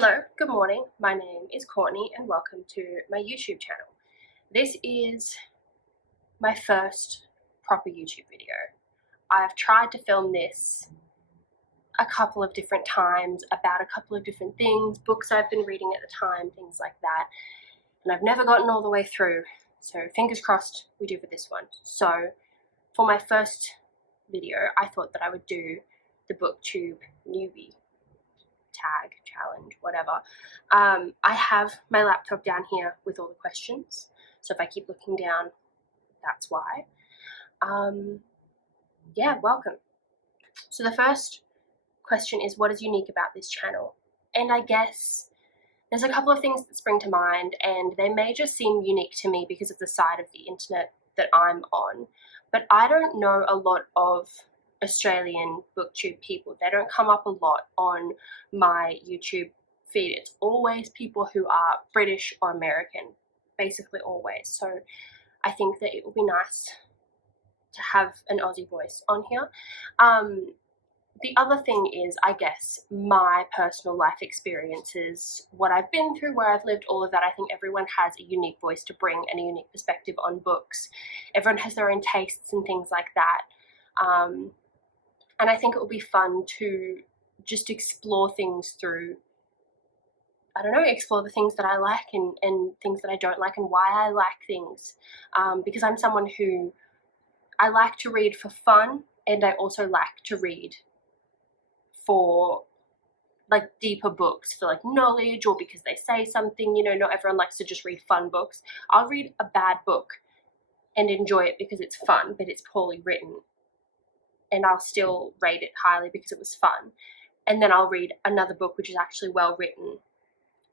Hello, good morning. My name is Courtney and welcome to my YouTube channel. This is my first proper YouTube video. I've tried to film this a couple of different times about a couple of different things, books I've been reading at the time, things like that, and I've never gotten all the way through, so fingers crossed we do for this one. So for my first video, I thought that I would do the Booktube Newbie Tag, challenge, whatever. I have my laptop down here with all the questions, so if I keep looking down, that's why. Yeah, welcome. So the first question is, what is unique about this channel? And I guess there's a couple of things that spring to mind, and they may just seem unique to me because of the side of the internet that I'm on, but I don't know a lot of Australian booktube people. They don't come up a lot on my YouTube feed. It's always people who are British or American, basically always. So I think that it would be nice to have an Aussie voice on here. The other thing is, I guess, my personal life experiences, what I've been through, where I've lived, all of that. I think everyone has a unique voice to bring and a unique perspective on books. Everyone has their own tastes and things like that. And I think it will be fun to just explore things through, I don't know, explore the things that I like and things that I don't like and why I like things. Because I'm someone who, I like to read for fun, and I also like to read for like deeper books, for like knowledge, or because they say something. You know, not everyone likes to just read fun books. I'll read a bad book and enjoy it because it's fun, but it's poorly written, and I'll still rate it highly because it was fun. And then I'll read another book which is actually well written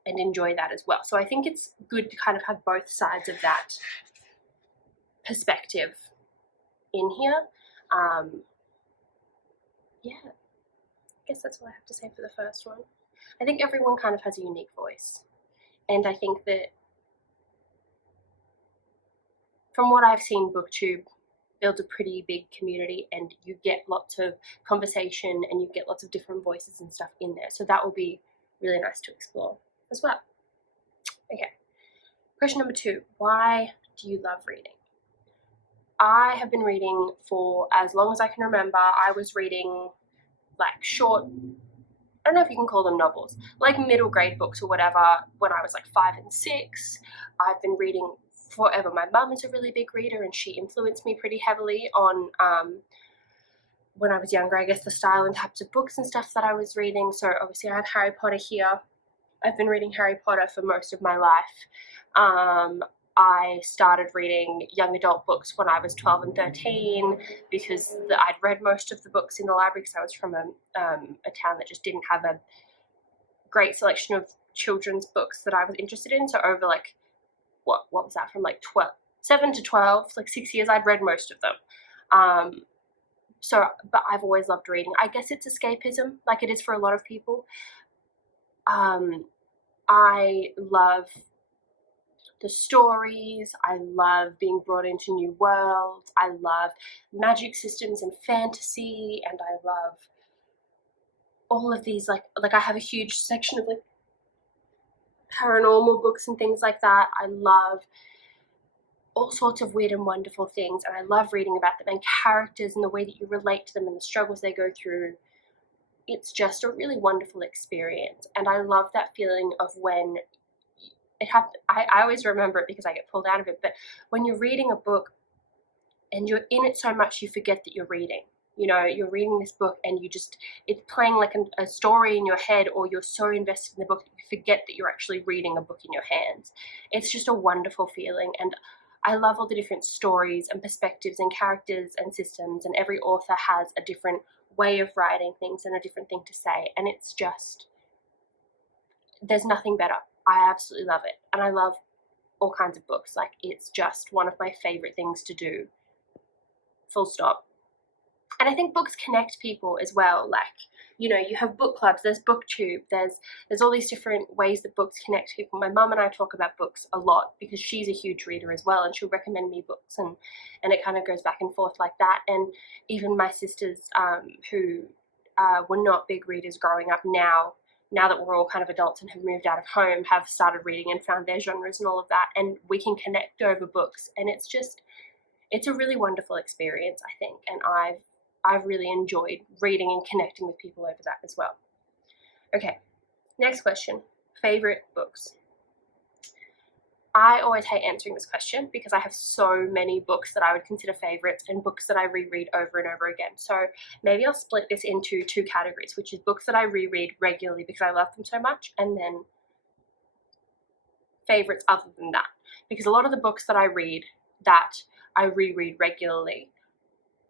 and enjoy that as well. So I think it's good to kind of have both sides of that perspective in here. Yeah, I guess that's all I have to say for the first one. I think everyone kind of has a unique voice, and I think that from what I've seen, Booktube builds a pretty big community, and you get lots of conversation and you get lots of different voices and stuff in there. So that will be really nice to explore as well. Okay, question number 2, why do you love reading? I have been reading for as long as I can remember. I was reading like short, I don't know if you can call them novels, like middle grade books or whatever, when I was like 5 and 6. I've been reading forever. My mum is a really big reader, and she influenced me pretty heavily on, when I was younger, I guess, the style and types of books and stuff that I was reading. So obviously I have Harry Potter here. I've been reading Harry Potter for most of my life. I started reading young adult books when I was 12 and 13 because I'd read most of the books in the library, because I was from a town that just didn't have a great selection of children's books that I was interested in. So over like, what was that, from like 7 to 12, like 6 years, I'd read most of them. But I've always loved reading. I guess it's escapism, like it is for a lot of people. I love the stories, I love being brought into new worlds, I love magic systems and fantasy, and I love all of these, like I have a huge section of like paranormal books and things like that. I love all sorts of weird and wonderful things, and I love reading about them and characters and the way that you relate to them and the struggles they go through. It's just a really wonderful experience, and I love that feeling of when it happened. I always remember it because I get pulled out of it, but when you're reading a book and you're in it so much you forget that you're reading. You know, you're reading this book and it's playing like a story in your head, or you're so invested in the book that you forget that you're actually reading a book in your hands. It's just a wonderful feeling, and I love all the different stories and perspectives and characters and systems, and every author has a different way of writing things and a different thing to say, and it's just, there's nothing better. I absolutely love it, and I love all kinds of books. Like, it's just one of my favorite things to do, full stop. And I think books connect people as well. Like, you know, you have book clubs, there's Booktube, there's all these different ways that books connect people. My mum and I talk about books a lot because she's a huge reader as well, and she'll recommend me books, and it kind of goes back and forth like that. And even my sisters who were not big readers growing up, now now that we're all kind of adults and have moved out of home, have started reading and found their genres and all of that, and we can connect over books, and it's a really wonderful experience, I think, and I've really enjoyed reading and connecting with people over that as well. Okay, next question. Favorite books? I always hate answering this question because I have so many books that I would consider favorites and books that I reread over and over again. So maybe I'll split this into two categories, which is books that I reread regularly because I love them so much, and then favorites other than that. Because a lot of the books that I read that I reread regularly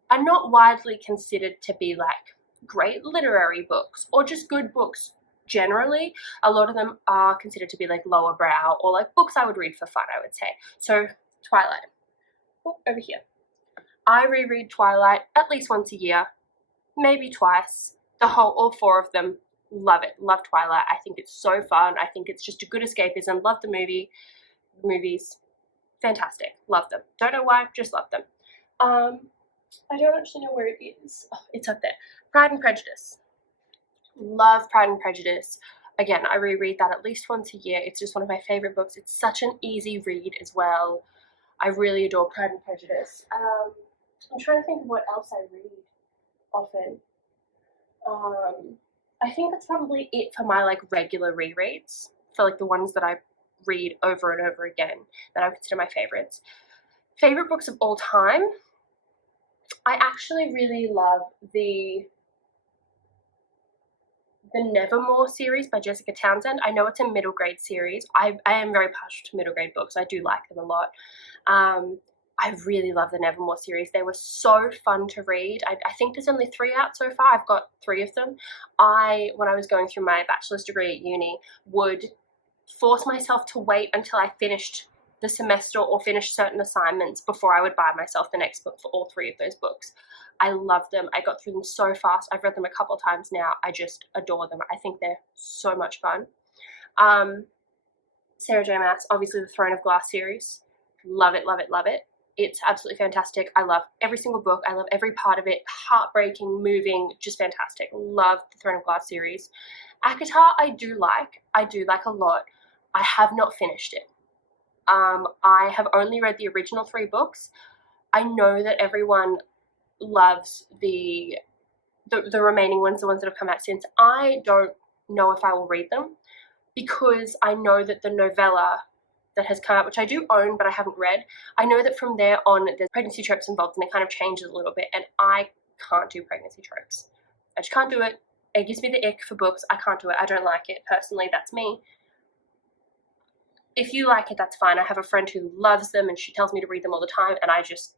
are not widely considered to be like great literary books or just good books. Generally, a lot of them are considered to be like lower brow or like books I would read for fun, I would say. So Twilight. Oh, over here. I reread Twilight at least once a year, maybe twice. All four of them. Love it. Love Twilight. I think it's so fun. I think it's just a good escapism. Love the movies. Fantastic. Love them. Don't know why, just love them. I don't actually know where it is. Oh, it's up there. Pride and Prejudice. Love Pride and Prejudice. Again, I reread that at least once a year. It's just one of my favorite books. It's such an easy read as well. I really adore Pride and Prejudice. I'm trying to think of what else I read often. I think that's probably it for my like regular rereads, for like the ones that I read over and over again that I consider my favorites. Favorite books of all time? I actually really love the Nevermore series by Jessica Townsend. I know it's a middle grade series. I am very partial to middle grade books. I do like them a lot. I really love the Nevermore series. They were so fun to read. I think there's only 3 out so far. I've got 3 of them. When I was going through my bachelor's degree at uni, would force myself to wait until I finished the semester or finished certain assignments before I would buy myself the next book for all 3 of those books. I love them. I got through them so fast. I've read them a couple times now. I just adore them. I think they're so much fun. Sarah J. Maas, obviously the Throne of Glass series. Love it, love it, love it. It's absolutely fantastic. I love every single book. I love every part of it. Heartbreaking, moving, just fantastic. Love the Throne of Glass series. ACOTAR I do like a lot. I have not finished it. I have only read the original 3 books. I know that everyone loves the remaining ones, the ones that have come out since. I don't know if I will read them because I know that the novella that has come out, which I do own but I haven't read, I know that from there on there's pregnancy tropes involved and it kind of changes a little bit, and I can't do pregnancy tropes. I just can't do it. It gives me the ick for books. I can't do it. I don't like it. Personally, that's me. If you like it, that's fine. I have a friend who loves them and she tells me to read them all the time, and I just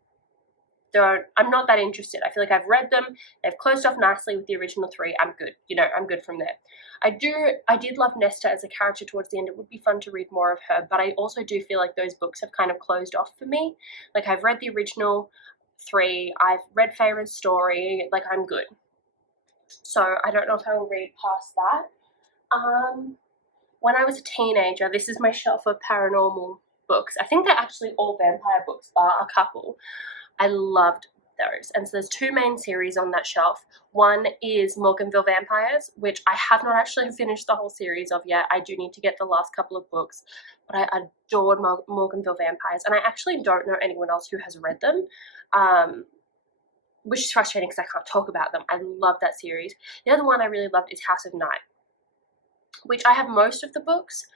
I'm not that interested. I feel like I've read them. They've closed off nicely with the original 3. I'm good. I'm good from there. I did love Nesta as a character towards the end. It would be fun to read more of her, but I also do feel like those books have kind of closed off for me. Like, I've read the original 3. I've read Feyre's story. Like, I'm good. So I don't know if I will read past that. When I was a teenager, this is my shelf of paranormal books. I think they're actually all vampire books, bar a couple. I loved those. And so there's 2 main series on that shelf. One is Morganville Vampires, which I have not actually finished the whole series of yet. I do need to get the last couple of books, but I adored Morganville Vampires, and I actually don't know anyone else who has read them, which is frustrating because I can't talk about them. I love that series. The other one I really loved is House of Night, which I have most of the books.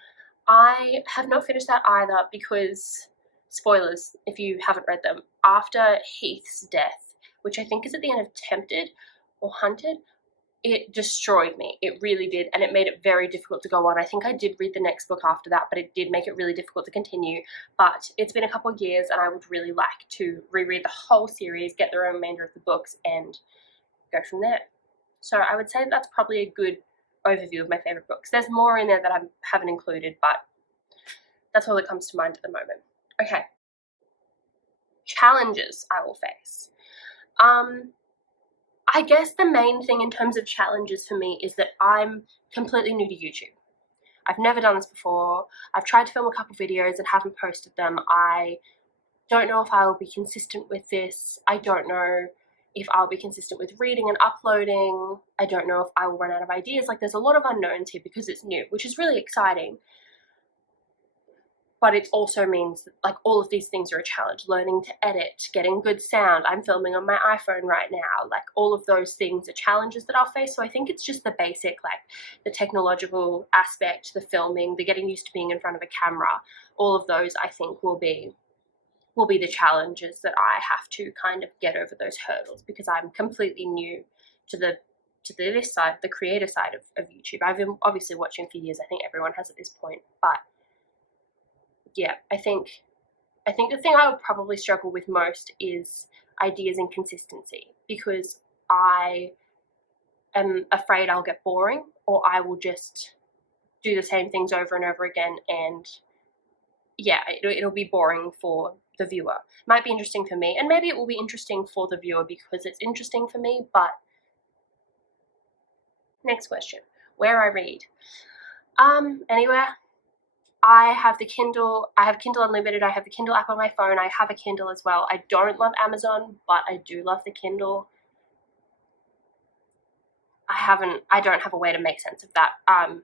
I have not finished that either because, spoilers if you haven't read them, after Heath's death, which I think is at the end of Tempted or Hunted, it destroyed me. It really did, and it made it very difficult to go on. I think I did read the next book after that, but it did make it really difficult to continue. But it's been a couple of years, and I would really like to reread the whole series, get the remainder of the books, and go from there. So I would say that's probably a good overview of my favorite books. There's more in there that I haven't included, but that's all that comes to mind at the moment. Okay. Challenges I will face. I guess the main thing in terms of challenges for me is that I'm completely new to YouTube. I've never done this before. I've tried to film a couple videos and haven't posted them. I don't know if I will be consistent with this. I don't know if I'll be consistent with reading and uploading. I don't know if I will run out of ideas. Like, there's a lot of unknowns here because it's new, which is really exciting. But it also means that, like, all of these things are a challenge. Learning to edit, getting good sound. I'm filming on my iPhone right now. Like, all of those things are challenges that I'll face. So I think it's just the basic, like, the technological aspect, the filming, the getting used to being in front of a camera. All of those, I think, will be the challenges that I have to kind of get over those hurdles, because I'm completely new to this side, the creator side of YouTube. I've been obviously watching for years. I think everyone has at this point, but yeah, I think the thing I would probably struggle with most is ideas and consistency, because I am afraid I'll get boring, or I will just do the same things over and over again, and yeah, it'll be boring for the viewer. Might be interesting for me, and maybe it will be interesting for the viewer because it's interesting for me. But next question, where I read. Anywhere. I have the Kindle. I have Kindle Unlimited. I have the Kindle app on my phone. I have a Kindle as well. I don't love Amazon, but I do love the Kindle. I don't have a way to make sense of that. I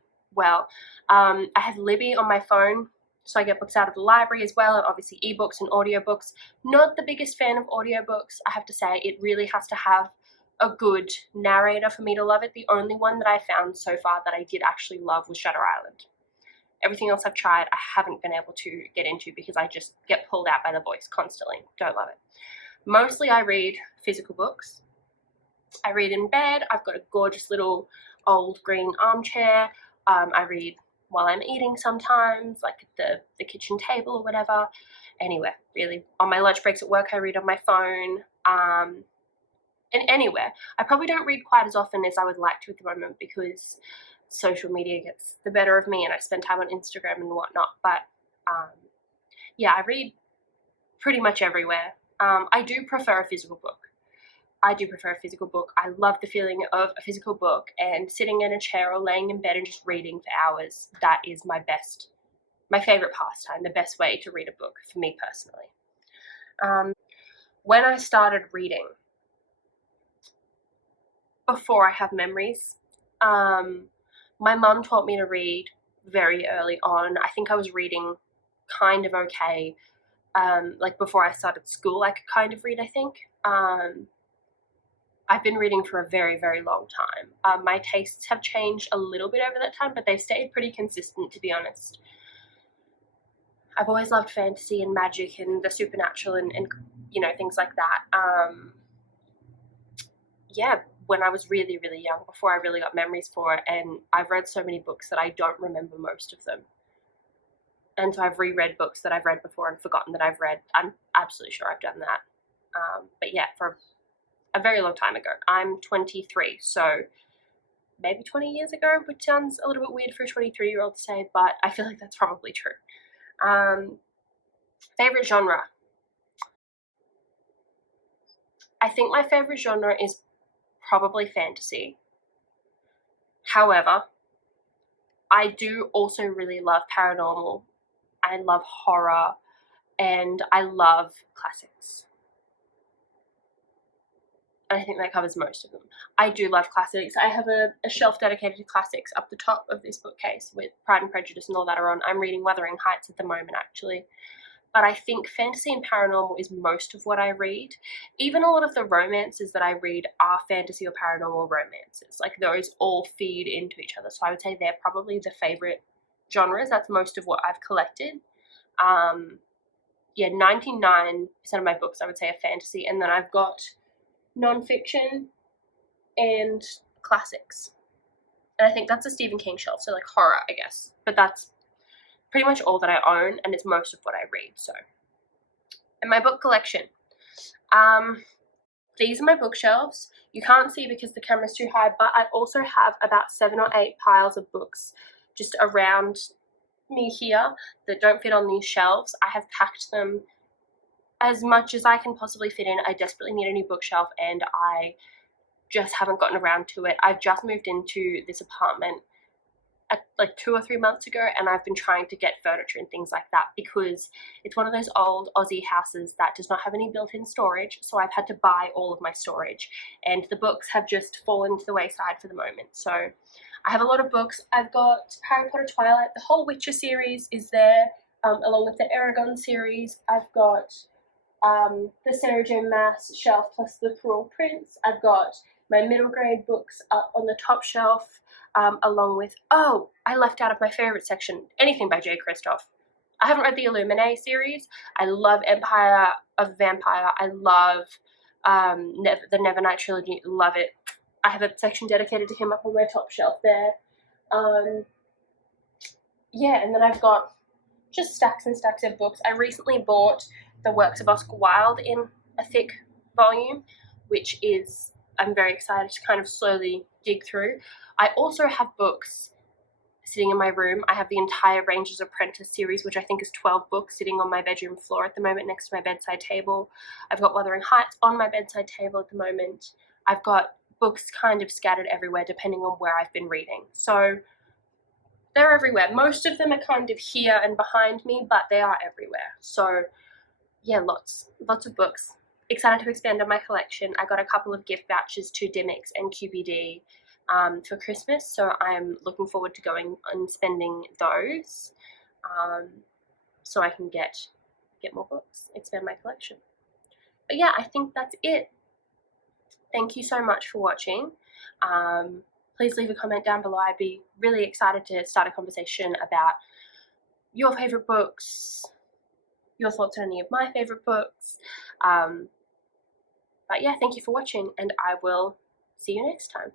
have Libby on my phone, so I get books out of the library as well, and obviously ebooks and audiobooks. Not the biggest fan of audiobooks, I have to say. It really has to have a good narrator for me to love it. The only one that I found so far that I did actually love was Shutter Island. Everything else I've tried, I haven't been able to get into because I just get pulled out by the voice constantly. Don't love it. Mostly I read physical books. I read in bed. I've got a gorgeous little old green armchair. I read while I'm eating sometimes, like at the kitchen table or whatever. Anywhere, really. On my lunch breaks at work, I read on my phone. And anywhere. I probably don't read quite as often as I would like to at the moment because social media gets the better of me and I spend time on Instagram and whatnot. But yeah, I read pretty much everywhere. I do prefer a physical book. I love the feeling of a physical book and sitting in a chair or laying in bed and just reading for hours. That is my favorite pastime, the best way to read a book for me personally. When I started reading, before I have memories, my mum taught me to read very early on. I think I was reading kind of okay. Like before I started school, I could kind of read, I think. I've been reading for a very, very long time. My tastes have changed a little bit over that time, but they've stayed pretty consistent, to be honest. I've always loved fantasy and magic and the supernatural and you know, things like that. Yeah, when I was really, really young, before I really got memories for it, and I've read so many books that I don't remember most of them. And so I've reread books that I've read before and forgotten that I've read. I'm absolutely sure I've done that. But yeah, for a very long time ago. I'm 23, so maybe 20 years ago, which sounds a little bit weird for a 23-year-old to say, but I feel like that's probably true. Favorite genre. I think my favorite genre is probably fantasy. However, I do also really love paranormal. I love horror, and I love classics. And I think that covers most of them. I do love classics. I have a shelf dedicated to classics up the top of this bookcase with Pride and Prejudice and all that are on. I'm reading Wuthering Heights at the moment, actually. But I think fantasy and paranormal is most of what I read. Even a lot of the romances that I read are fantasy or paranormal romances. Like, those all feed into each other. So I would say they're probably the favorite genres. That's most of what I've collected. Yeah, 99% of my books I would say are fantasy. And then I've got non-fiction and classics. And I think that's a Stephen King shelf, so like horror, I guess. But that's pretty much all that I own, and it's most of what I read. So, and my book collection. These are my bookshelves. You can't see because the camera's too high, but I also have about 7 or 8 piles of books just around me here that don't fit on these shelves. I have packed them as much as I can possibly fit in. I desperately need a new bookshelf, and I just haven't gotten around to it. I've just moved into this apartment like 2 or 3 months ago, and I've been trying to get furniture and things like that because it's one of those old Aussie houses that does not have any built-in storage, so I've had to buy all of my storage, and the books have just fallen to the wayside for the moment. So I have a lot of books. I've got Harry Potter, Twilight, the whole Witcher series is there, along with the Aragon series. I've got the Sarah J Maas shelf plus the Cruel Prince. I've got my middle grade books up on the top shelf, along with, oh, I left out of my favourite section, anything by J. Kristoff. I haven't read the Illuminae series. I love Empire of Vampire. I love the Nevernight trilogy. Love it. I have a section dedicated to him up on my top shelf there. Yeah, and then I've got just stacks and stacks of books. I recently bought the works of Oscar Wilde in a thick volume, which is, I'm very excited to kind of slowly dig through. I also have books sitting in my room. I have the entire Ranger's Apprentice series, which I think is 12 books, sitting on my bedroom floor at the moment next to my bedside table. I've got Wuthering Heights on my bedside table at the moment. I've got books kind of scattered everywhere depending on where I've been reading. So they're everywhere. Most of them are kind of here and behind me, but they are everywhere. So yeah, lots of books. Excited to expand on my collection. I got a couple of gift vouchers to Dimmicks and QBD for Christmas, so I'm looking forward to going and spending those, so I can get more books, expand my collection. But yeah, I think that's it. Thank you so much for watching. Please leave a comment down below. I'd be really excited to start a conversation about your favourite books, your thoughts on any of my favourite books. But yeah, thank you for watching, and I will see you next time.